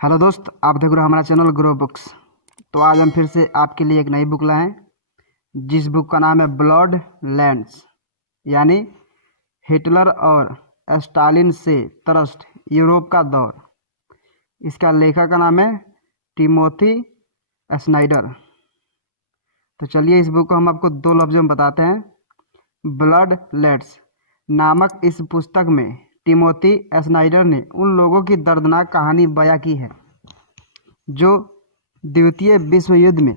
Hello दोस्त, आप देख रहे हो हमारा चैनल ग्रो बुक्स। तो आज हम फिर से आपके लिए एक नई बुक लाए हैं जिस बुक का नाम है ब्लड लैंड्स, यानी हिटलर और स्टालिन से त्रस्त यूरोप का दौर। इसका लेखक का नाम है टिमोथी स्नाइडर। तो चलिए इस बुक को हम आपको दो लफ्ज़ों में बताते हैं। ब्लड लैंड्स नामक इस पुस्तक में टिमोथी स्नाइडर ने उन लोगों की दर्दनाक कहानी बयां की है जो द्वितीय विश्व युद्ध में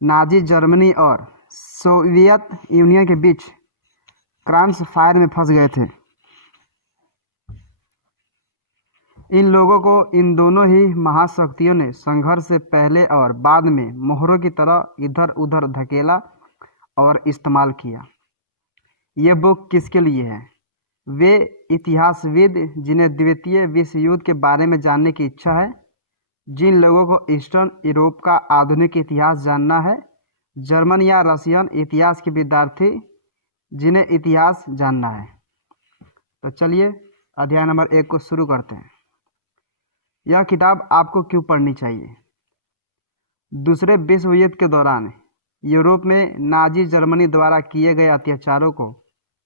नाजी जर्मनी और सोवियत यूनियन के बीच क्रॉस फायर में फंस गए थे। इन लोगों को इन दोनों ही महाशक्तियों ने संघर्ष से पहले और बाद में मोहरों की तरह इधर उधर धकेला और इस्तेमाल किया। ये बुक किसके लिए है? वे इतिहासविद जिन्हें द्वितीय विश्व युद्ध के बारे में जानने की इच्छा है, जिन लोगों को ईस्टर्न यूरोप का आधुनिक इतिहास जानना है, जर्मन या रशियन इतिहास के विद्यार्थी जिन्हें इतिहास जानना है। तो चलिए अध्याय नंबर 1 को शुरू करते हैं। यह किताब आपको क्यों पढ़नी चाहिए? दूसरे विश्व युद्ध के दौरान यूरोप में नाजी जर्मनी द्वारा किए गए अत्याचारों को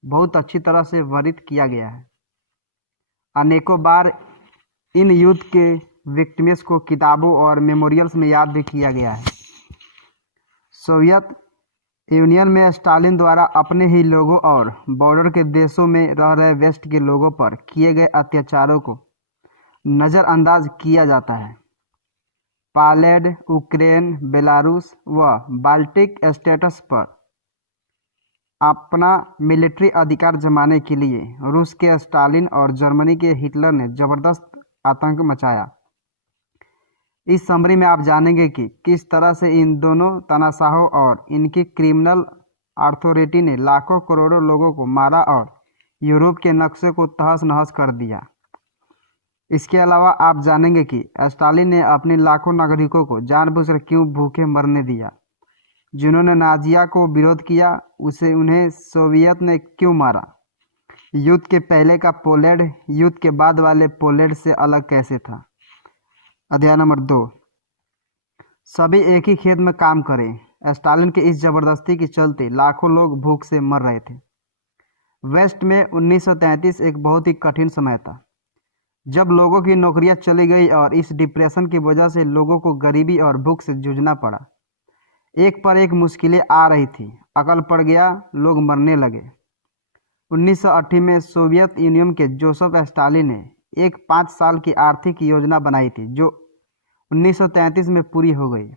बहुत अच्छी तरह से वर्णित किया गया है। अनेकों बार इन युद्ध के विक्टिम्स को किताबों और मेमोरियल्स में याद भी किया गया है। सोवियत यूनियन में स्टालिन द्वारा अपने ही लोगों और बॉर्डर के देशों में रह रहे वेस्ट के लोगों पर किए गए अत्याचारों को नज़रअंदाज किया जाता है। पोलैंड, यूक्रेन, बेलारूस व बाल्टिक स्टेट्स पर अपना मिलिट्री अधिकार जमाने के लिए रूस के स्टालिन और जर्मनी के हिटलर ने जबरदस्त आतंक मचाया। इस समरी में आप जानेंगे कि किस तरह से इन दोनों तानाशाहों और इनकी क्रिमिनल अथॉरिटी ने लाखों करोड़ों लोगों को मारा और यूरोप के नक्शे को तहस नहस कर दिया। इसके अलावा आप जानेंगे कि स्टालिन ने अपने लाखों नागरिकों को जानबूझकर क्यों भूखे मरने दिया। जिन्होंने नाजिया को विरोध किया उन्हें सोवियत ने क्यों मारा। युद्ध के पहले का पोलैंड युद्ध के बाद वाले पोलैंड से अलग कैसे था। अध्याय नंबर 2, सभी एक ही खेत में काम करें। स्टालिन के इस जबरदस्ती के चलते लाखों लोग भूख से मर रहे थे। वेस्ट में 1933 एक बहुत ही कठिन समय था, जब लोगों की नौकरियां चली गई और इस डिप्रेशन की वजह से लोगों को गरीबी और भूख से जूझना पड़ा। एक पर एक मुश्किलें आ रही थी, अकल पड़ गया, लोग मरने लगे। 1980 में सोवियत यूनियन के जोसेफ स्टालिन ने एक 5 साल की आर्थिक योजना बनाई थी जो 1933 में पूरी हो गई,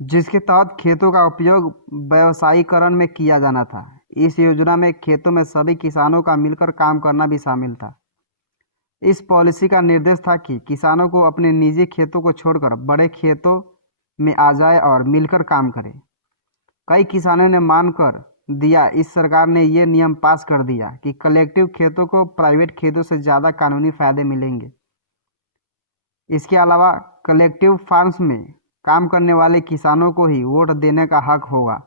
जिसके तहत खेतों का उपयोग व्यावसायीकरण में किया जाना था। इस योजना में खेतों में सभी किसानों का मिलकर काम करना भी शामिल था। इस पॉलिसी का निर्देश था कि किसानों को अपने निजी खेतों को छोड़कर बड़े खेतों में आ जाए और मिलकर काम करें। कई किसानों ने मानकर दिया। इस सरकार ने ये नियम पास कर दिया कि कलेक्टिव खेतों को प्राइवेट खेतों से ज़्यादा कानूनी फायदे मिलेंगे। इसके अलावा कलेक्टिव फार्म्स में काम करने वाले किसानों को ही वोट देने का हक होगा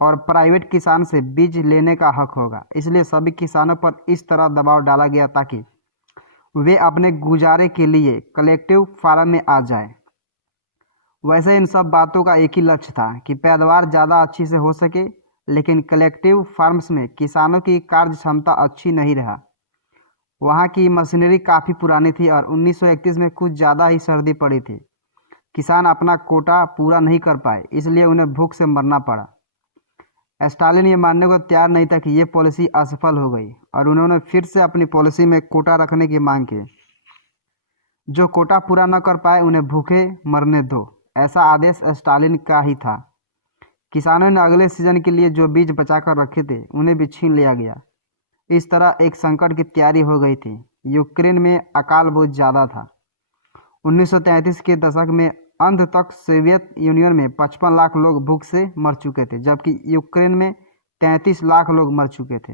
और प्राइवेट किसान से बीज लेने का हक होगा। इसलिए सभी किसानों पर इस तरह दबाव डाला गया ताकि वे अपने गुजारे के लिए कलेक्टिव फार्म में आ जाए। वैसे इन सब बातों का एक ही लक्ष्य था कि पैदावार ज़्यादा अच्छी से हो सके, लेकिन कलेक्टिव फार्म्स में किसानों की कार्य क्षमता अच्छी नहीं रहा। वहाँ की मशीनरी काफ़ी पुरानी थी और 1931 में कुछ ज़्यादा ही सर्दी पड़ी थी। किसान अपना कोटा पूरा नहीं कर पाए, इसलिए उन्हें भूख से मरना पड़ा। स्टालिन ये मानने को तैयार नहीं था कि ये पॉलिसी असफल हो गई और उन्होंने फिर से अपनी पॉलिसी में कोटा रखने की मांग की। जो कोटा पूरा न कर पाए उन्हें भूखे मरने दो, ऐसा आदेश स्टालिन का ही था। किसानों ने अगले सीजन के लिए जो बीज बचाकर रखे थे उन्हें भी छीन लिया गया। इस तरह एक संकट की तैयारी हो गई थी। यूक्रेन में अकाल बहुत ज़्यादा था। 1933 के दशक में अंत तक सोवियत यूनियन में 55 लाख लोग भूख से मर चुके थे, जबकि यूक्रेन में 33 लाख लोग मर चुके थे।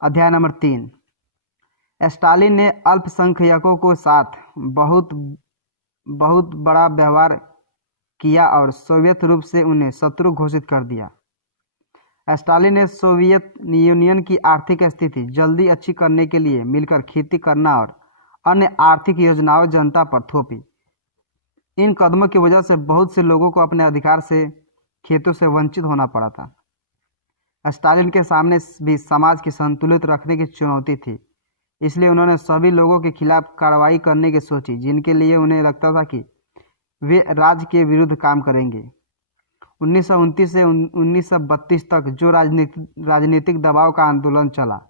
अध्याय नंबर 3, स्टालिन ने अल्पसंख्यकों को साथ बहुत बड़ा व्यवहार किया और सोवियत रूप से उन्हें शत्रु घोषित कर दिया। स्टालिन ने सोवियत यूनियन की आर्थिक स्थिति जल्दी अच्छी करने के लिए मिलकर खेती करना और अन्य आर्थिक योजनाओं जनता पर थोपी। इन कदमों की वजह से बहुत से लोगों को अपने अधिकार से खेतों से वंचित होना पड़ा था। स्टालिन के सामने भी समाज की संतुलित रखने की चुनौती थी, इसलिए उन्होंने सभी लोगों के खिलाफ कार्रवाई करने की सोची जिनके लिए उन्हें लगता था कि वे राज्य के विरुद्ध काम करेंगे। 1929 से 1932 तक जो राजनीतिक दबाव का आंदोलन चला,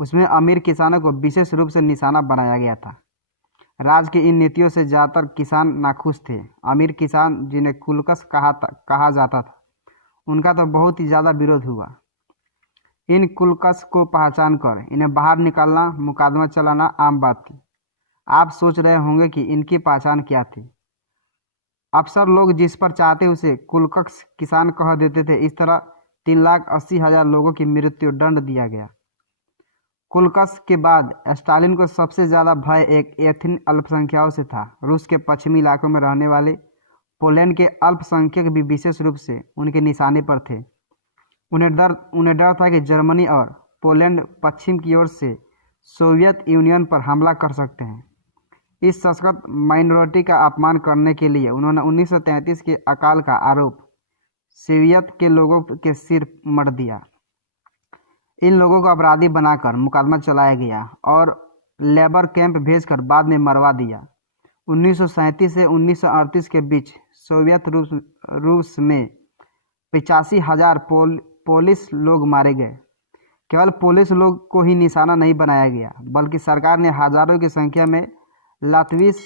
उसमें अमीर किसानों को विशेष रूप से निशाना बनाया गया था। राज्य की इन नीतियों से ज़्यादातर किसान नाखुश थे। अमीर किसान, जिन्हें कुलकस कहा जाता था, उनका तो बहुत ही ज़्यादा विरोध हुआ। इन कुलकस को पहचान कर इन्हें बाहर निकालना, मुकदमा चलाना आम बात थी। आप सोच रहे होंगे कि इनकी पहचान क्या थी। अक्सर लोग जिस पर चाहते उसे कुलकस किसान कह देते थे। इस तरह 3,80,000 लोगों की मृत्यु दंड दिया गया। कुलकस के बाद स्टालिन को सबसे ज़्यादा भय एक एथनिक अल्पसंख्यकों से था। रूस के पश्चिमी इलाकों में रहने वाले पोलैंड के अल्पसंख्यक भी विशेष रूप से उनके निशाने पर थे। उन्हें डर था कि जर्मनी और पोलैंड पश्चिम की ओर से सोवियत यूनियन पर हमला कर सकते हैं। इस सशक्त माइनॉरिटी का अपमान करने के लिए उन्होंने 1933 के अकाल का आरोप सोवियत के लोगों के सिर मढ़ दिया। इन लोगों को अपराधी बनाकर मुकदमा चलाया गया और लेबर कैंप भेजकर बाद में मरवा दिया। 1937 से 1938 के बीच सोवियत रूस में 85,000 पोलिश लोग मारे गए। केवल पोलिश लोग को ही निशाना नहीं बनाया गया, बल्कि सरकार ने हजारों की संख्या में लात्वियस,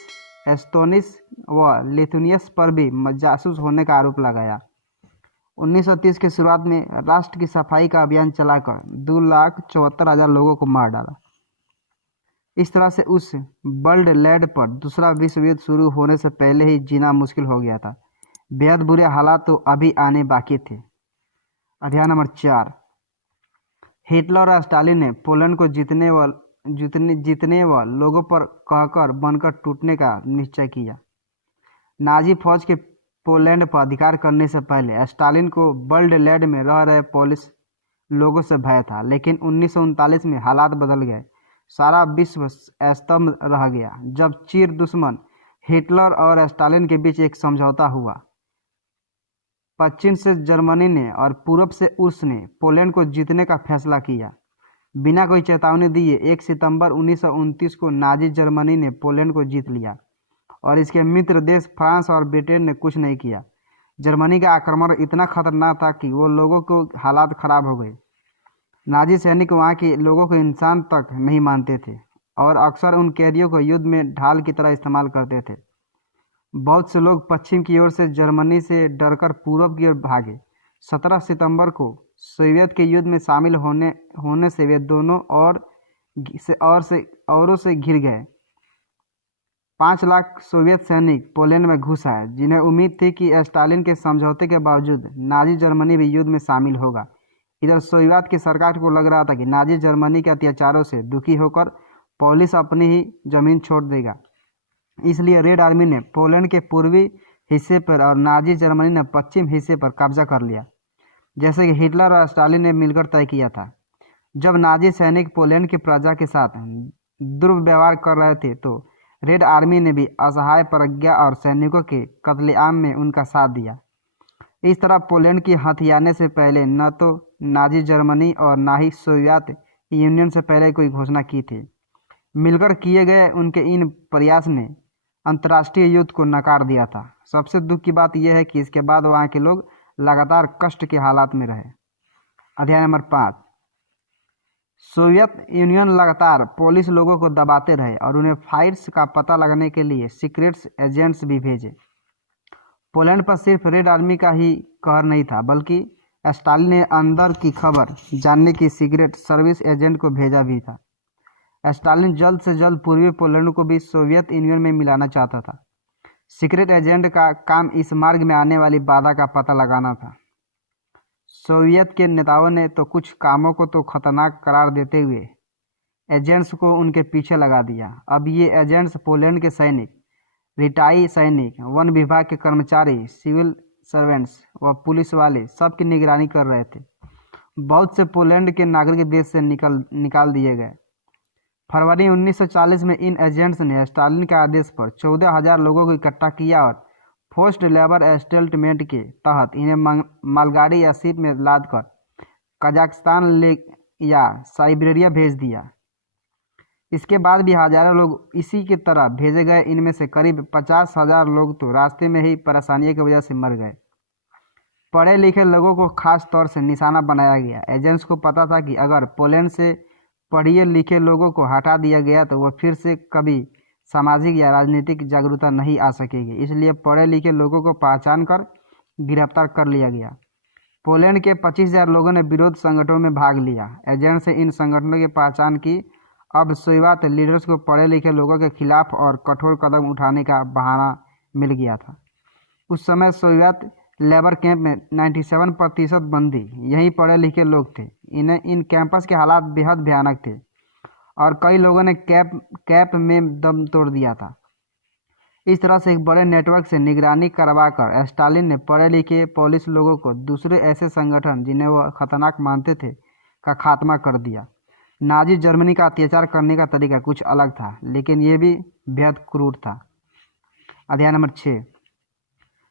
एस्टोनिश व लिथुनियंस पर भी जासूस होने का आरोप लगाया। 1930 की शुरुआत में राष्ट्र की सफाई का अभियान चलाकर 2,74,000 लोगों को मार डाला। इस तरह से उस वर्ल्ड लैंड पर दूसरा विश्व युद्ध शुरू होने से पहले ही जीना मुश्किल हो गया था। बेहद बुरे हालात तो अभी आने बाकी थे। अध्याय नंबर 4। हिटलर और स्टालिन ने पोलैंड को जीतने व लोगों पर कहकर बनकर टूटने का निश्चय किया। नाजी फौज के पोलैंड पर अधिकार करने से पहले स्टालिन को वर्ल्ड लैंड में रह रहे पोलिश लोगों से भय था, लेकिन 1939 में हालात बदल गए। सारा विश्व स्तब्ध रह गया जब चिर दुश्मन हिटलर और स्टालिन के बीच एक समझौता हुआ। पश्चिम से जर्मनी ने और पूर्व से उर्स ने पोलैंड को जीतने का फैसला किया। बिना कोई चेतावनी दिए 1 सितंबर 1929 को नाजी जर्मनी ने पोलैंड को जीत लिया और इसके मित्र देश फ्रांस और ब्रिटेन ने कुछ नहीं किया। जर्मनी का आक्रमण इतना खतरनाक था कि वो लोगों को हालात खराब हो गए। नाजी सैनिक वहाँ के लोगों को इंसान तक नहीं मानते थे और अक्सर उन कैदियों को युद्ध में ढाल की तरह इस्तेमाल करते थे। बहुत से लोग पश्चिम की ओर से जर्मनी से डरकर पूर्व की ओर भागे। 17 सितंबर को सोवियत के युद्ध में शामिल होने से वे दोनों औरों से घिर गए। 5 लाख सोवियत सैनिक पोलैंड में घुस आए, जिन्हें उम्मीद थी कि स्टालिन के समझौते के बावजूद नाजी जर्मनी भी युद्ध में शामिल होगा। इधर सोवियत की सरकार को लग रहा था कि नाजी जर्मनी के अत्याचारों से दुखी होकर पोलिश अपनी ही जमीन छोड़ देगा। इसलिए रेड आर्मी ने पोलैंड के पूर्वी हिस्से पर और नाजी जर्मनी ने पश्चिम हिस्से पर कब्जा कर लिया, जैसे कि हिटलर और स्टालिन ने मिलकर तय किया था। जब नाजी सैनिक पोलैंड की प्रजा के साथ दुर्व्यवहार कर रहे थे तो रेड आर्मी ने भी असहाय प्रज्ञा और सैनिकों के कत्लेआम में उनका साथ दिया। इस तरह पोलैंड की हथियाने से पहले न तो नाजी जर्मनी और न ही सोवियत यूनियन से पहले कोई घोषणा की थी। मिलकर किए गए उनके इन प्रयास ने अंतर्राष्ट्रीय युद्ध को नकार दिया था। सबसे दुख की बात यह है कि इसके बाद वहाँ के लोग लगातार कष्ट के हालात में रहे। अध्याय नंबर 5। सोवियत यूनियन लगातार पोलिश लोगों को दबाते रहे और उन्हें फाइट्स का पता लगाने के लिए सीक्रेट्स एजेंट्स भी भेजे। पोलैंड पर सिर्फ रेड आर्मी का ही कहर नहीं था, बल्कि स्टालिन ने अंदर की खबर जानने की सीक्रेट सर्विस एजेंट को भेजा भी था। स्टालिन जल्द से जल्द पूर्वी पोलैंड को भी सोवियत यूनियन में मिलाना चाहता था। सीक्रेट एजेंट का काम इस मार्ग में आने वाली बाधा का पता लगाना था। सोवियत के नेताओं ने तो कुछ कामों को तो खतरनाक करार देते हुए एजेंट्स को उनके पीछे लगा दिया। अब ये एजेंट्स पोलैंड के सैनिक, रिटायरी सैनिक, वन विभाग के कर्मचारी, सिविल सर्वेंट्स व पुलिस वाले सबकी निगरानी कर रहे थे। बहुत से पोलैंड के नागरिक देश से निकाल दिए गए। फरवरी 1940 में इन एजेंट्स ने स्टालिन के आदेश पर 14,000 लोगों को इकट्ठा किया और फोर्स्ड लेबर एस्टेल्टमेंट के तहत इन्हें मालगाड़ी या शिप में लादकर कजाकिस्तान ले या साइबेरिया भेज दिया। इसके बाद भी हजारों लोग इसी की तरह भेजे गए। इनमें से करीब 50,000 लोग तो रास्ते में ही परेशानियों की वजह से मर गए। पढ़े लिखे लोगों को खास तौर से निशाना बनाया गया। एजेंट्स को पता था कि अगर पोलैंड से पढ़े लिखे लोगों को हटा दिया गया तो वह फिर से कभी सामाजिक या राजनीतिक जागरूकता नहीं आ सकेगी। इसलिए पढ़े लिखे लोगों को पहचान कर गिरफ्तार कर लिया गया। पोलैंड के 25,000 लोगों ने विरोध संगठनों में भाग लिया। एजेंट्स से इन संगठनों की पहचान की। अब सोवियत लीडर्स को पढ़े लिखे लोगों के खिलाफ और कठोर कदम उठाने का बहाना मिल गया था। उस समय सोवियत लेबर कैंप में 97% बंदी यही पढ़े लिखे लोग थे। इन कैंपस के हालात बेहद भयानक थे और कई लोगों ने कैंप में दम तोड़ दिया था। इस तरह से एक बड़े नेटवर्क से निगरानी करवाकर स्टालिन ने पढ़े लिखे पोलिश लोगों को दूसरे ऐसे संगठन जिन्हें वह खतरनाक मानते थे का खात्मा कर दिया। नाजी जर्मनी का अत्याचार करने का तरीका कुछ अलग था, लेकिन यह भी बेहद क्रूर था। अध्याय नंबर 6।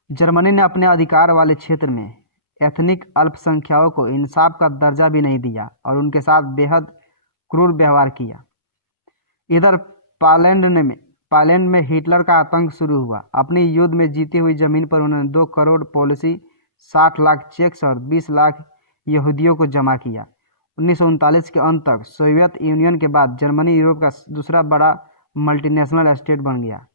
जर्मनी ने अपने अधिकार वाले क्षेत्र में एथनिक अल्पसंख्यकों को इंसाफ का दर्जा भी नहीं दिया और उनके साथ बेहद क्रूर व्यवहार किया। इधर पोलैंड में हिटलर का आतंक शुरू हुआ। अपनी युद्ध में जीती हुई जमीन पर उन्होंने 2 करोड़ पॉलिसी, 60 लाख चेक्स और 20 लाख यहूदियों को जमा किया। 1939 के अंत तक सोवियत यूनियन के बाद जर्मनी यूरोप का दूसरा बड़ा मल्टीनेशनल स्टेट बन गया।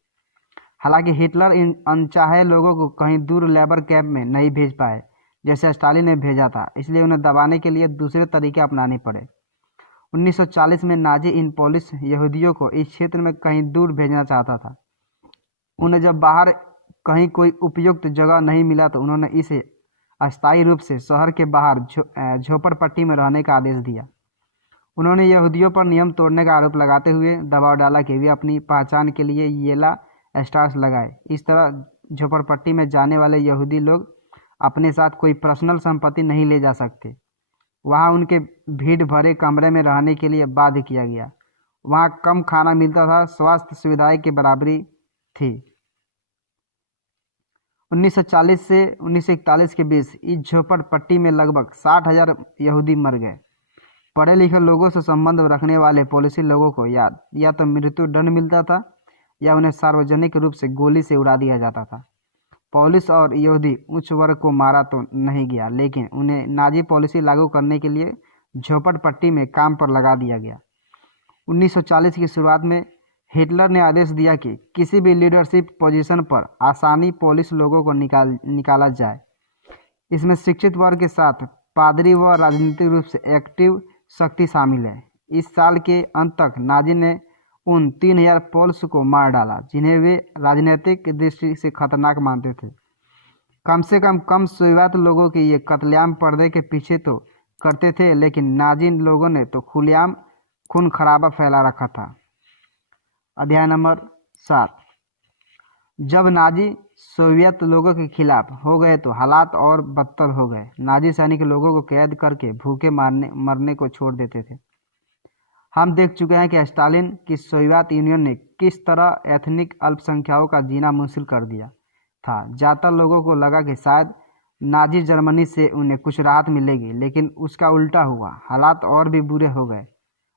हालांकि हिटलर इन अनचाहे लोगों को कहीं दूर लेबर कैंप में नहीं भेज पाए जैसे स्टालिन ने भेजा था, इसलिए उन्हें दबाने के लिए दूसरे तरीके अपनाने पड़े। 1940 में नाजी इन पोलिश यहूदियों को इस क्षेत्र में कहीं दूर भेजना चाहता था। उन्हें जब बाहर कहीं कोई उपयुक्त जगह नहीं मिला तो उन्होंने इसे अस्थायी रूप से शहर के बाहर झोपड़पट्टी में रहने का आदेश दिया। उन्होंने यहूदियों पर नियम तोड़ने का आरोप लगाते हुए दबाव डाला कि वे अपनी पहचान के लिए येला स्टार्स लगाए। इस तरह झोपड़पट्टी में जाने वाले यहूदी लोग अपने साथ कोई पर्सनल संपत्ति नहीं ले जा सकते। वहाँ उनके भीड़ भरे कमरे में रहने के लिए बाध्य किया गया। वहाँ कम खाना मिलता था, स्वास्थ्य सुविधाएं की बराबरी थी। 1940 से 1941 के बीच इस झोपड़पट्टी में लगभग 60,000 यहूदी मर गए। पढ़े लिखे लोगों से संबंध रखने वाले पॉलिसी लोगों को या तो मृत्यु दंड मिलता था या उन्हें सार्वजनिक रूप से गोली से उड़ा दिया जाता था। पोलिश और यहूदी उच्च वर्ग को मारा तो नहीं गया, लेकिन उन्हें नाजी पॉलिसी लागू करने के लिए झोपड़पट्टी में काम पर लगा दिया गया। 1940 की शुरुआत में हिटलर ने आदेश दिया कि किसी भी लीडरशिप पोजीशन पर आसानी पोलिश लोगों को निकाला जाए। इसमें शिक्षित वर्ग के साथ पादरी व राजनीतिक रूप से एक्टिव शक्ति शामिल है। इस साल के अंत तक नाजी ने उन 3,000 पोल्स को मार डाला जिन्हें वे राजनीतिक दृष्टि से खतरनाक मानते थे। कम से कम सोवियत लोगों के ये कत्लेआम पर्दे के पीछे तो करते थे, लेकिन नाजी लोगों ने तो खुलेआम खून खराबा फैला रखा था। अध्याय नंबर 7। जब नाजी सोवियत लोगों के खिलाफ हो गए तो हालात और बदतर हो गए। नाजी सैनिक लोगों को कैद करके भूखे मरने को छोड़ देते थे। हम देख चुके हैं कि स्टालिन की सोवियत यूनियन ने किस तरह एथनिक अल्पसंख्यकों का जीना मुश्किल कर दिया था। ज़्यादातर लोगों को लगा कि शायद नाजी जर्मनी से उन्हें कुछ राहत मिलेगी, लेकिन उसका उल्टा हुआ। हालात और भी बुरे हो गए।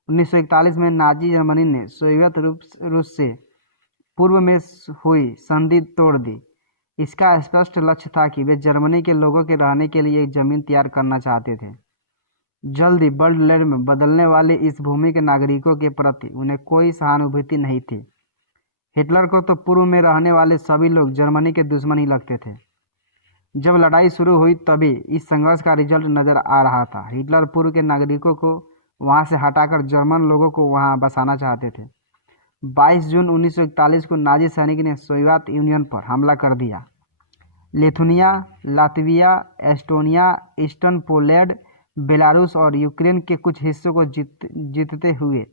1941 में नाजी जर्मनी ने सोवियत रूस से पूर्व में हुई संधि तोड़ दी। इसका स्पष्ट लक्ष्य था कि वे जर्मनी के लोगों के रहने के लिए एक जमीन तैयार करना चाहते थे। जल्द ही वर्ल्ड लैंड में बदलने वाले इस भूमि के नागरिकों के प्रति उन्हें कोई सहानुभूति नहीं थी। हिटलर को तो पूर्व में रहने वाले सभी लोग जर्मनी के दुश्मन ही लगते थे। जब लड़ाई शुरू हुई तभी इस संघर्ष का रिजल्ट नजर आ रहा था। हिटलर पूर्व के नागरिकों को वहां से हटाकर जर्मन लोगों को वहां बसाना चाहते थे। 22 जून 1941 को नाजी सैनिक ने सोवियत यूनियन पर हमला कर दिया। Lithuania, Latvia, Estonia, eastern Poland, Belarus और यूक्रेन के कुछ हिस्सों को जीतते हुए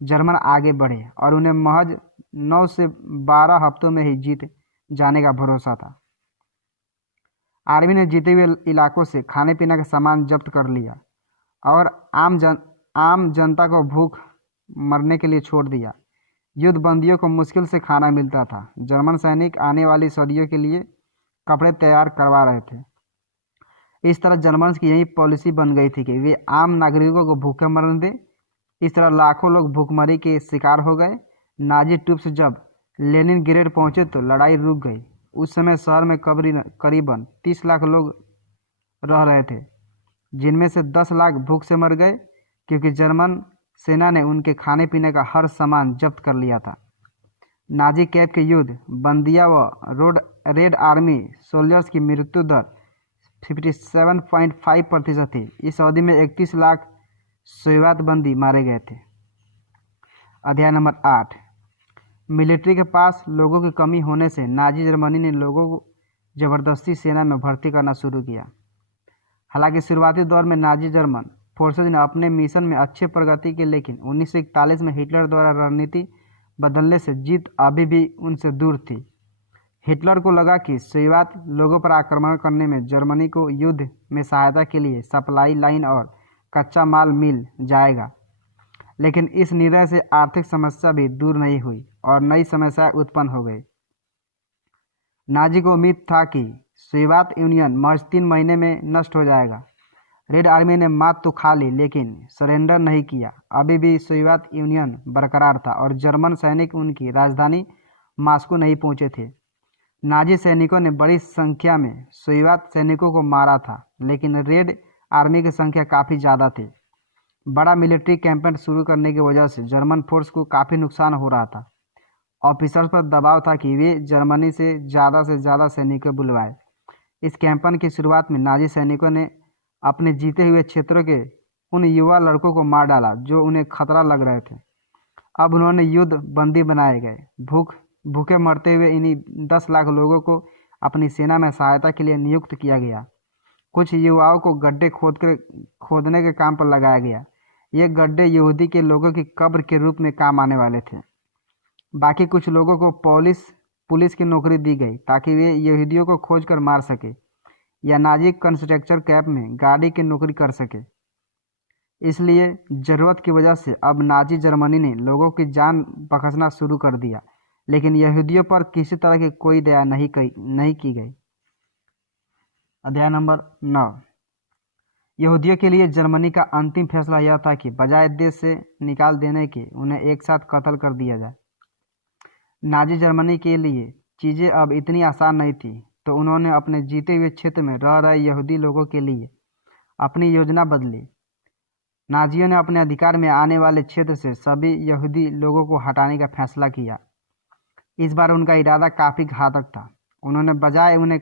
जर्मन आगे बढ़े और उन्हें महज 9 से 12 हफ्तों में ही जीत जाने का भरोसा था। आर्मी ने जीते हुए इलाकों से खाने पीने का सामान जब्त कर लिया और आम जनता को भूख मरने के लिए छोड़ दिया। युद्ध बंदियों को मुश्किल से खाना मिलता था। जर्मन सैनिक आने वाली सदियों के लिए कपड़े तैयार करवा रहे थे। इस तरह जर्मन की यही पॉलिसी बन गई थी कि वे आम नागरिकों को भूखे मरने दें। इस तरह लाखों लोग भूखमरी के शिकार हो गए। नाजी ट्रूप्स जब लेनिनग्रेड पहुंचे तो लड़ाई रुक गई। उस समय शहर में करीबन 30 लाख लोग रह रहे थे, जिनमें से 10 लाख भूख से मर गए क्योंकि जर्मन सेना ने उनके खाने पीने का हर सामान जब्त कर लिया था। नाजी कैंप के युद्ध बंदियां व रेड आर्मी सोल्जर्स की मृत्यु दर 57.5% थी। इस अवधि में 31 लाख सोवियत बंदी मारे गए थे। अध्याय नंबर 8। मिलिट्री के पास लोगों की कमी होने से नाजी जर्मनी ने लोगों को जबरदस्ती सेना में भर्ती करना शुरू किया। हालांकि शुरुआती दौर में नाजी जर्मन फोर्सेज ने अपने मिशन में अच्छी प्रगति की, लेकिन 1941 में हिटलर द्वारा रणनीति बदलने से जीत अभी भी उनसे दूर थी। हिटलर को लगा कि सोवियत लोगों पर आक्रमण करने में जर्मनी को युद्ध में सहायता के लिए सप्लाई लाइन और कच्चा माल मिल जाएगा, लेकिन इस निर्णय से आर्थिक समस्या भी दूर नहीं हुई और नई समस्याएं उत्पन्न हो गई। नाजी को उम्मीद था कि सोवियत यूनियन महज 3 महीने में नष्ट हो जाएगा। रेड आर्मी ने मात तो खा ली, लेकिन सरेंडर नहीं किया। अभी भी सोवियत यूनियन बरकरार था और जर्मन सैनिक उनकी राजधानी मॉस्को नहीं पहुंचे थे। नाजी सैनिकों ने बड़ी संख्या में सोवियत सैनिकों को मारा था, लेकिन रेड आर्मी की संख्या काफ़ी ज़्यादा थी। बड़ा मिलिट्री कैंपेन शुरू करने की वजह से जर्मन फोर्स को काफ़ी नुकसान हो रहा था। ऑफिसर्स पर दबाव था कि वे जर्मनी से ज़्यादा सैनिकों बुलवाए। इस कैंपेन की शुरुआत में नाजी सैनिकों ने अपने जीते हुए क्षेत्रों के उन युवा लड़कों को मार डाला जो उन्हें खतरा लग रहे थे। अब उन्होंने युद्ध बंदी बनाए गए। भूखे मरते हुए इन्हीं 10 लाख लोगों को अपनी सेना में सहायता के लिए नियुक्त किया गया। कुछ युवाओं को गड्ढे खोदने के काम पर लगाया गया। ये गड्ढे यहूदी के लोगों की कब्र के रूप में काम आने वाले थे। बाकी कुछ लोगों को पुलिस की नौकरी दी गई ताकि वे यहूदियों को खोज कर मार सके या नाजी कंस्ट्रक्टर कैंप में गाड़ी की नौकरी कर सके। इसलिए ज़रूरत की वजह से अब नाजी जर्मनी ने लोगों की जान बख्शना शुरू कर दिया, लेकिन यहूदियों पर किसी तरह की कोई दया नहीं की गई। अध्याय नंबर 9। यहूदियों के लिए जर्मनी का अंतिम फैसला यह था कि बजाय देश से निकाल देने के उन्हें एक साथ कत्ल कर दिया जाए। नाजी जर्मनी के लिए चीज़ें अब इतनी आसान नहीं थी, तो उन्होंने अपने जीते हुए क्षेत्र में रह रहे यहूदी लोगों के लिए अपनी योजना बदली। नाजियों ने अपने अधिकार में आने वाले क्षेत्र से सभी यहूदी लोगों को हटाने का फैसला किया। इस बार उनका इरादा काफ़ी घातक था। उन्होंने बजाय उन्हें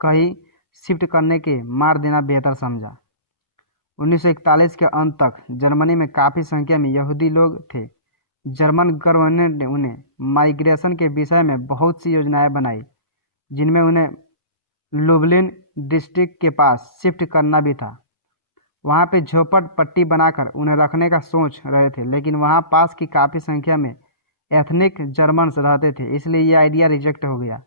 कहीं शिफ्ट करने के मार देना बेहतर समझा। 1941 के अंत तक जर्मनी में काफ़ी संख्या में यहूदी लोग थे। जर्मन गवर्नमेंट ने उन्हें माइग्रेशन के विषय में बहुत सी योजनाएं बनाई, जिनमें उन्हें लुब्लिन डिस्ट्रिक्ट के पास शिफ्ट करना भी था। वहाँ पे झोपड़पट्टी बनाकर उन्हें रखने का सोच रहे थे, लेकिन वहाँ पास की काफ़ी संख्या में एथनिक जर्मन्स रहते थे, इसलिए ये आइडिया रिजेक्ट हो गया।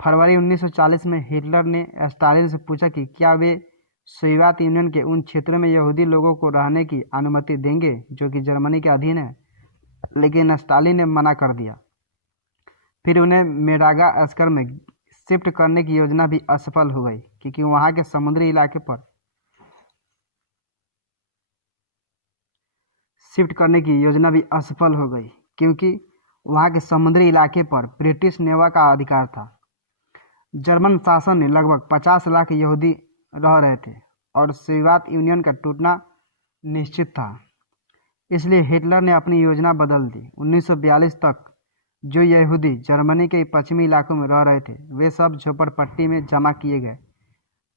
फरवरी 1940 में हिटलर ने स्टालिन से पूछा कि क्या वे सोवियत यूनियन के उन क्षेत्रों में यहूदी लोगों को रहने की अनुमति देंगे जो कि जर्मनी के अधीन है, लेकिन स्टालिन ने मना कर दिया। फिर उन्हें मेडागास्कर में शिफ्ट करने की योजना भी असफल हो गई, क्योंकि वहाँ के समुद्री इलाके पर ब्रिटिश नेवा का अधिकार था। जर्मन शासन ने लगभग 50 लाख यहूदी रह रहे थे और सोवियत यूनियन का टूटना निश्चित था। इसलिए हिटलर ने अपनी योजना बदल दी। 1942 तक जो यहूदी जर्मनी के पश्चिमी इलाकों में रह रहे थे, वे सब झोपड़पट्टी में जमा किए गए।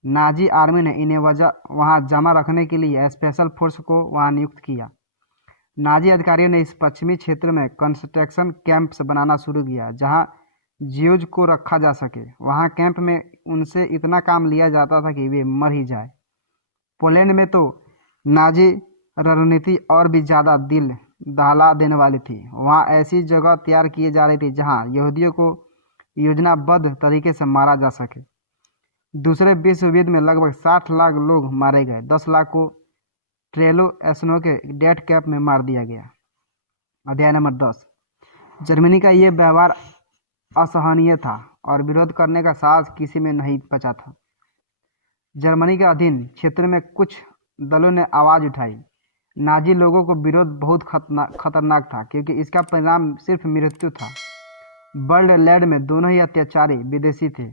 नाजी आर्मी ने इन्हें वहां जमा रखने के लिए स्पेशल फोर्स को वहां नियुक्त किया। नाजी अधिकारियों ने इस पश्चिमी क्षेत्र में कंसंट्रेशन कैंप्स बनाना शुरू किया जहां ज्यूज को रखा जा सके। वहां कैंप में उनसे इतना काम लिया जाता था कि वे मर ही जाए। पोलैंड में तो नाजी रणनीति और भी ज़्यादा दिल दहला देने वाली थी। वहाँ ऐसी जगह तैयार की जा रही थी जहाँ यहूदियों को योजनाबद्ध तरीके से मारा जा सके। दूसरे विश्व युद्ध में लगभग 60 लाख लोग मारे गए। 10 लाख को ट्रेलो एस्नो के डेथ कैंप में मार दिया गया। अध्याय नंबर 10। जर्मनी का ये व्यवहार असहनीय था और विरोध करने का साहस किसी में नहीं बचा था। जर्मनी के अधीन क्षेत्र में कुछ दलों ने आवाज उठाई। नाजी लोगों को विरोध बहुत खतरनाक था क्योंकि इसका परिणाम सिर्फ मृत्यु था। वर्ल्ड लैंड में दोनों ही अत्याचारी विदेशी थे।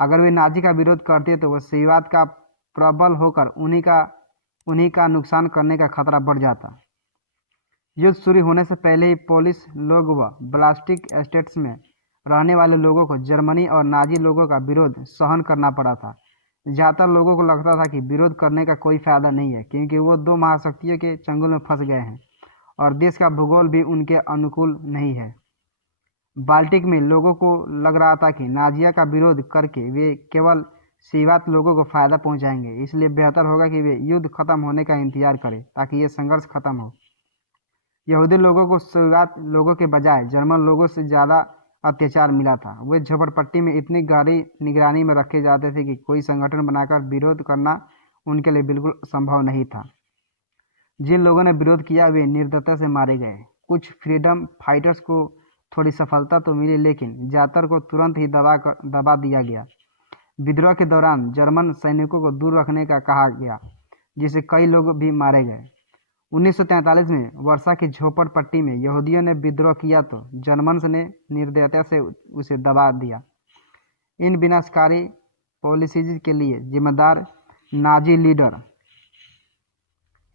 अगर वे नाजी का विरोध करते तो वह संवाद का प्रबल होकर उन्हीं का नुकसान करने का खतरा बढ़ जाता। युद्ध शुरू होने से पहले ही पोलिश लोग व ब्लास्टिक स्टेट्स में रहने वाले लोगों को जर्मनी और नाजी लोगों का विरोध सहन करना पड़ा था। ज़्यादातर लोगों को लगता था कि विरोध करने का कोई फायदा नहीं है क्योंकि वो दो महाशक्तियों के चंगुल में फंस गए हैं और देश का भूगोल भी उनके अनुकूल नहीं है। बाल्टिक में लोगों को लग रहा था कि नाजिया का विरोध करके वे केवल सीवात लोगों को फायदा पहुंचाएंगे, इसलिए बेहतर होगा कि वे युद्ध खत्म होने का इंतजार करें ताकि ये संघर्ष खत्म हो। यहूदी लोगों को सीवात लोगों के बजाय जर्मन लोगों से ज़्यादा अत्याचार मिला था। वे झोपड़पट्टी में इतनी गहरी निगरानी में रखे जाते थे कि कोई संगठन बनाकर विरोध करना उनके लिए बिल्कुल संभव नहीं था। जिन लोगों ने विरोध किया वे निर्दयता से मारे गए। कुछ फ्रीडम फाइटर्स को थोड़ी सफलता तो मिली लेकिन ज़्यादातर को तुरंत ही दबा दिया गया। विद्रोह के दौरान जर्मन सैनिकों को दूर रखने का कहा गया, जिससे कई लोग भी मारे गए। 1943 में वर्षा की झोपड़पट्टी में यहूदियों ने विद्रोह किया तो जर्मन्स ने निर्दयता से उसे दबा दिया। इन विनाशकारी पॉलिसीज के लिए जिम्मेदार नाजी लीडर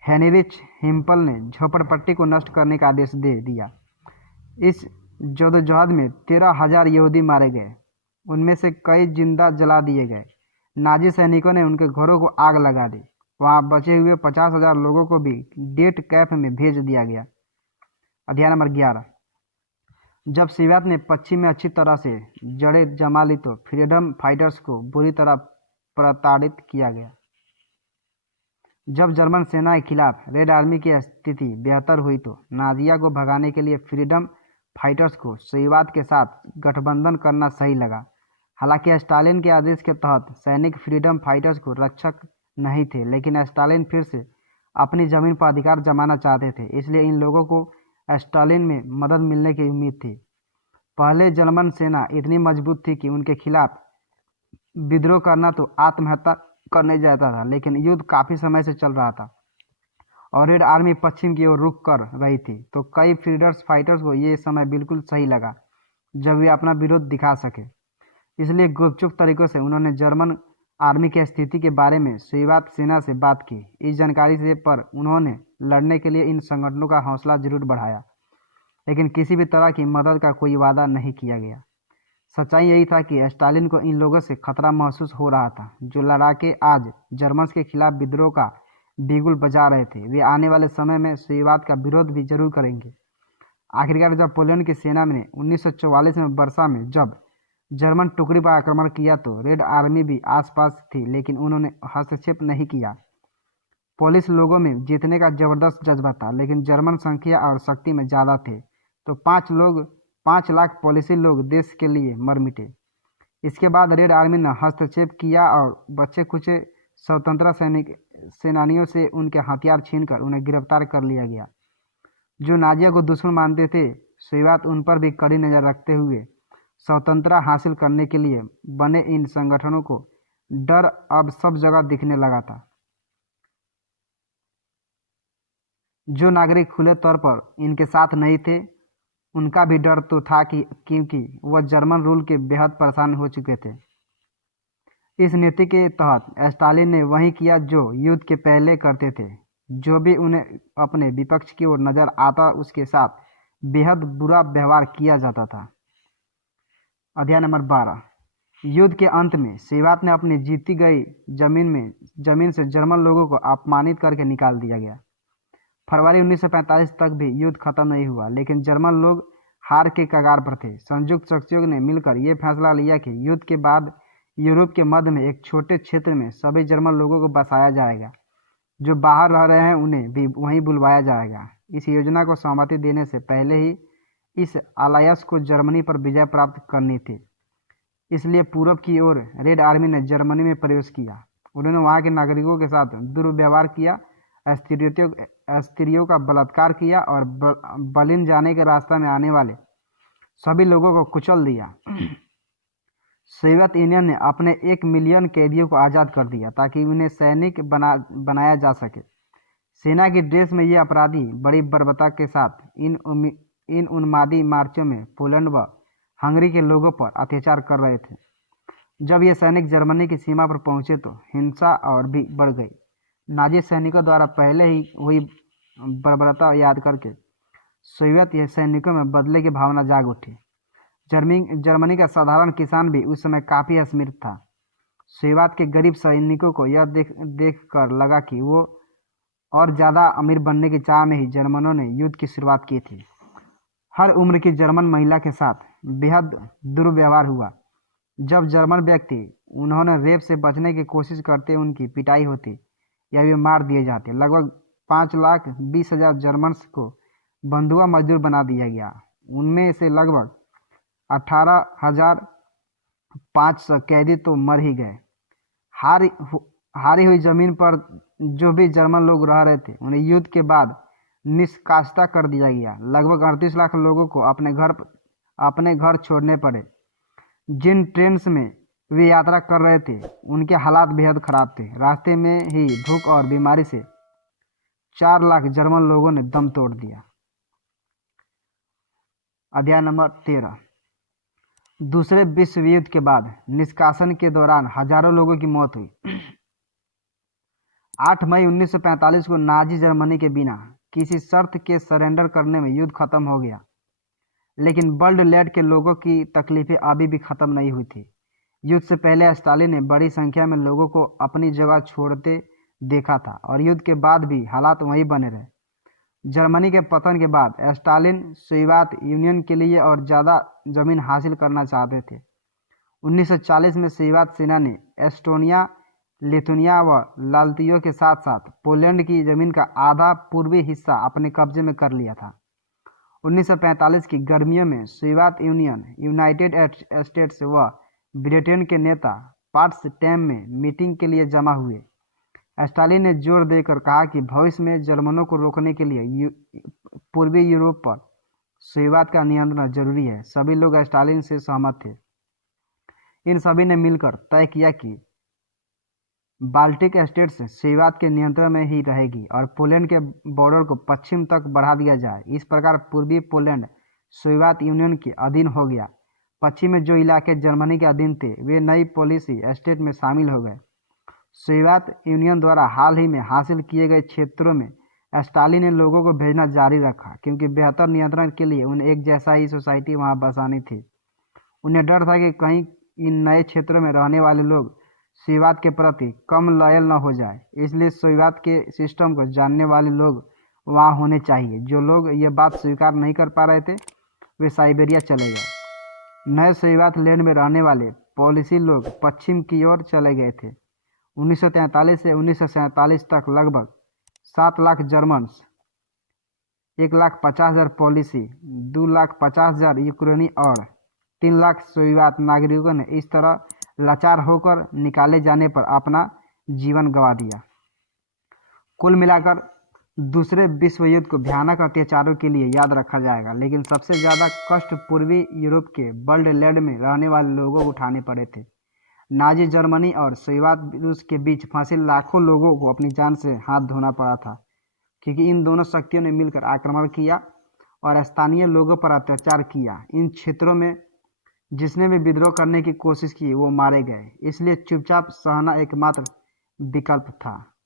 हेनरिच हिम्पल ने झोपड़पट्टी को नष्ट करने का आदेश दे दिया। इस जद्दोजहद में 13,000 यहूदी मारे गए, उनमें से कई जिंदा जला दिए गए। नाजी सैनिकों ने उनके घरों को आग लगा दी। वहाँ बचे हुए 50,000 लोगों को भी डेथ कैंप में भेज दिया गया। अध्याय नंबर 11। जब सीवात ने पश्चिम में अच्छी तरह से जड़ें जमा ली तो फ्रीडम फाइटर्स को बुरी तरह प्रताड़ित किया गया। जब जर्मन सेना के खिलाफ रेड आर्मी की स्थिति बेहतर हुई तो नाजिया को भगाने के लिए फ्रीडम फाइटर्स को सीवात के साथ गठबंधन करना सही लगा। हालांकि स्टालिन के आदेश के तहत सैनिक फ्रीडम फाइटर्स को रक्षक नहीं थे, लेकिन स्टालिन फिर से अपनी जमीन पर अधिकार जमाना चाहते थे, इसलिए इन लोगों को स्टालिन में मदद मिलने की उम्मीद थी। पहले जर्मन सेना इतनी मजबूत थी कि उनके खिलाफ विद्रोह करना तो आत्महत्या करने जाता था, लेकिन युद्ध काफ़ी समय से चल रहा था और रेड आर्मी पश्चिम की ओर रुख कर रही थी, तो कई फ्रीडम फाइटर्स को ये समय बिल्कुल सही लगा जब वे अपना विरोध दिखा सके। इसलिए गुपचुप तरीकों से उन्होंने जर्मन आर्मी की स्थिति के बारे में सीवात सेना से बात की। इस जानकारी से पर उन्होंने लड़ने के लिए इन संगठनों का हौसला जरूर बढ़ाया, लेकिन किसी भी तरह की मदद का कोई वादा नहीं किया गया। सच्चाई यही था कि स्टालिन को इन लोगों से खतरा महसूस हो रहा था, जो लड़ाके आज जर्मन्स के खिलाफ विद्रोह का बिगुल बजा रहे थे। वे आने वाले समय में सीवात का विरोध भी जरूर करेंगे। आखिरकार जब पोलैंड की सेना ने 1944 में वर्षा में जब जर्मन टुकड़ी पर आक्रमण किया तो रेड आर्मी भी आसपास थी, लेकिन उन्होंने हस्तक्षेप नहीं किया। पोलिश लोगों में जीतने का जबरदस्त जज्बा था, लेकिन जर्मन संख्या और शक्ति में ज़्यादा थे, तो 5 लाख पोलिसी लोग देश के लिए मर मिटे। इसके बाद रेड आर्मी ने हस्तक्षेप किया और बच्चे कुचे स्वतंत्रता सेनानियों से उनके हथियार छीनकर उन्हें गिरफ्तार कर लिया गया। जो नाजिया को दुश्मन मानते थे, सीवात उन पर भी कड़ी नज़र रखते हुए स्वतंत्रता हासिल करने के लिए बने इन संगठनों को डर अब सब जगह दिखने लगा था। जो नागरिक खुले तौर पर इनके साथ नहीं थे, उनका भी डर तो था क्योंकि वह जर्मन रूल के बेहद परेशान हो चुके थे। इस नीति के तहत स्टालिन ने वही किया जो युद्ध के पहले करते थे। जो भी उन्हें अपने विपक्ष की ओर नजर आता उसके साथ बेहद बुरा व्यवहार किया जाता था। अध्याय नंबर 12। युद्ध के अंत में सीवात ने अपनी जीती गई जमीन से जर्मन लोगों को अपमानित करके निकाल दिया गया। फरवरी 1945 तक भी युद्ध खत्म नहीं हुआ, लेकिन जर्मन लोग हार के कगार पर थे। संयुक्त शक्तियों ने मिलकर यह फैसला लिया कि युद्ध के बाद यूरोप के मध्य में एक छोटे क्षेत्र में सभी जर्मन लोगों को बसाया जाएगा। जो बाहर रह रहे हैं उन्हें भी वहीं बुलवाया जाएगा। इस योजना को सहमति देने से पहले ही इस अलायंस को जर्मनी पर विजय प्राप्त करनी थी, इसलिए पूरब की ओर रेड आर्मी ने जर्मनी में प्रवेश किया। उन्होंने वहां के नागरिकों के साथ दुर्व्यवहार किया, स्त्रियों का बलात्कार किया और बर्लिन जाने के रास्ते में आने वाले सभी लोगों को कुचल दिया। सोवियत यूनियन ने अपने 1 मिलियन कैदियों को आज़ाद कर दिया ताकि उन्हें सैनिक बनाया जा सके। सेना की ड्रेस में ये अपराधी बड़ी बर्बरता के साथ इन उन्मादी मार्चों में पोलैंड व हंगरी के लोगों पर अत्याचार कर रहे थे। जब ये सैनिक जर्मनी की सीमा पर पहुंचे तो हिंसा और भी बढ़ गई। नाजी सैनिकों द्वारा पहले ही हुई बर्बरता याद करके सोवियत सैनिकों में बदले की भावना जाग उठी। जर्मनी का साधारण किसान भी उस समय काफ़ी अस्मित था। सोवियत के गरीब सैनिकों को यह देख कर लगा कि वो और ज़्यादा अमीर बनने की चाह में ही जर्मनों ने युद्ध की शुरुआत की थी। हर उम्र की जर्मन महिला के साथ बेहद दुर्व्यवहार हुआ। जब जर्मन व्यक्ति उन्होंने रेप से बचने की कोशिश करते उनकी पिटाई होती या वे मार दिए जाते। लगभग 5,20,000 जर्मन्स को बंधुआ मजदूर बना दिया गया। उनमें से लगभग 18,500 कैदी तो मर ही गए। हारी हुई जमीन पर जो भी जर्मन लोग रह रहे थे उन्हें युद्ध के बाद निष्कासित कर दिया गया। लगभग 38 लाख लोगों को अपने घर छोड़ने पड़े। जिन ट्रेन में वे यात्रा कर रहे थे उनके हालात बेहद खराब थे। रास्ते में ही भूख और बीमारी से 4 लाख जर्मन लोगों ने दम तोड़ दिया। अध्याय नंबर 13। दूसरे विश्व युद्ध के बाद निष्कासन के दौरान हजारों लोगों की मौत हुई। 8 मई 1945 को नाजी जर्मनी के बिना किसी शर्त के सरेंडर करने में युद्ध खत्म हो गया। लेकिन बल्ड लैंड के लोगों की तकलीफें अभी भी खत्म नहीं हुई थी। युद्ध से पहले स्टालिन ने बड़ी संख्या में लोगों को अपनी जगह छोड़ते देखा था और युद्ध के बाद भी हालात वही बने रहे। जर्मनी के पतन के बाद स्टालिन सोवियत यूनियन के लिए और ज़्यादा जमीन हासिल करना चाहते थे। 1940 में सोवियत सेना ने एस्टोनिया, लिथुआनिया व लात्विया के साथ साथ पोलैंड की जमीन का आधा पूर्वी हिस्सा अपने कब्जे में कर लिया था। 1945 की गर्मियों में सोवियत यूनियन, यूनाइटेड स्टेट्स व ब्रिटेन के नेता पोट्सडैम में मीटिंग के लिए जमा हुए। स्टालिन ने जोर देकर कहा कि भविष्य में जर्मनों को रोकने के लिए पूर्वी यूरोप पर सोवियत का नियंत्रण जरूरी है। सभी लोग स्टालिन से सहमत थे। इन सभी ने मिलकर तय किया कि बाल्टिक स्टेट्स सोवियत के नियंत्रण में ही रहेगी और पोलैंड के बॉर्डर को पश्चिम तक बढ़ा दिया जाए। इस प्रकार पूर्वी पोलैंड सोवियत यूनियन के अधीन हो गया। पश्चिम में जो इलाके जर्मनी के अधीन थे वे नई पॉलिसी स्टेट में शामिल हो गए। सोवियत यूनियन द्वारा हाल ही में हासिल किए गए क्षेत्रों में स्टालिन ने लोगों को भेजना जारी रखा क्योंकि बेहतर नियंत्रण के लिए उन्हें एक जैसा ही सोसाइटी वहां बसानी थी। उन्हें डर था कि कहीं इन नए क्षेत्रों में रहने वाले लोग सोवियत के प्रति कम लॉयल न हो जाए। इसलिए सोवियत के सिस्टम को जानने वाले लोग वहाँ होने चाहिए। जो लोग ये बात स्वीकार नहीं कर पा रहे थे वे साइबेरिया चले गए। नए सोवियत लैंड में रहने वाले पॉलिसी लोग पश्चिम की ओर चले गए थे। 1943 से 1947 तक लगभग 7 लाख जर्मन्स, 1,50,000 पॉलिसी, 2,50,000 यूक्रेनी और 3 लाख सोवियत नागरिकों ने इस तरह लाचार होकर निकाले जाने पर अपना जीवन गंवा दिया। कुल मिलाकर दूसरे विश्व युद्ध को भयानक अत्याचारों के लिए याद रखा जाएगा, लेकिन सबसे ज़्यादा कष्ट पूर्वी यूरोप के बल्ड लैंड में रहने वाले लोगों को उठाने पड़े थे। नाजी जर्मनी और सोवियत रूस के बीच फंसे लाखों लोगों को अपनी जान से हाथ धोना पड़ा था क्योंकि इन दोनों शक्तियों ने मिलकर आक्रमण किया और स्थानीय लोगों पर अत्याचार किया। इन क्षेत्रों में जिसने भी विद्रोह करने की कोशिश की वो मारे गए। इसलिए चुपचाप सहना एकमात्र विकल्प था।